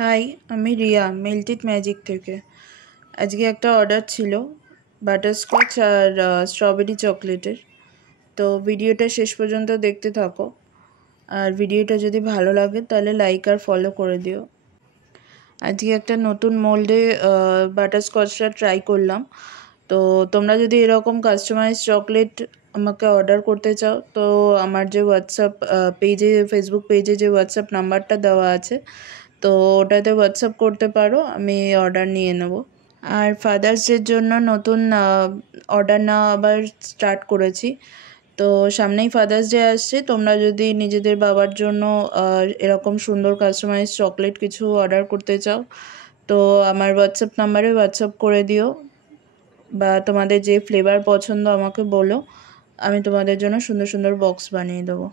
হাই, আমি Riya melted magic থেকে। আজকে একটা অর্ডার ছিল বাটারস্কচ আর স্ট্রবেরি চকলেটের। তো ভিডিওটা শেষ পর্যন্ত দেখতে থাকো, আর ভিডিওটা যদি ভালো লাগে তাহলে লাইক আর ফলো করে দিও। আজকে একটা নতুন মোল্ডে বাটারস্কচটা ট্রাই করলাম। তো তোমরা যদি এরকম কাস্টমাইজ চকলেট আমাকে অর্ডার করতে চাও, তো আমার যে হোয়াটসঅ্যাপ পেজে, ফেসবুক পেজে যে হোয়াটসঅ্যাপ নাম্বারটা দেওয়া আছে, তো ওটাতে হোয়াটসঅ্যাপ করতে পারো, আমি অর্ডার নিয়ে নেব। আর ফাদার্স ডের জন্য নতুন অর্ডার নেওয়া আবার স্টার্ট করেছি। তো সামনেই ফাদার্স ডে আসছে, তোমরা যদি নিজেদের বাবার জন্য এরকম সুন্দর কাস্টমাইজ চকলেট কিছু অর্ডার করতে চাও, তো আমার হোয়াটসঅ্যাপ নাম্বারে হোয়াটসঅ্যাপ করে দিও, বা তোমাদের যে ফ্লেভার পছন্দ আমাকে বলো, আমি তোমাদের জন্য সুন্দর সুন্দর বক্স বানিয়ে দেবো।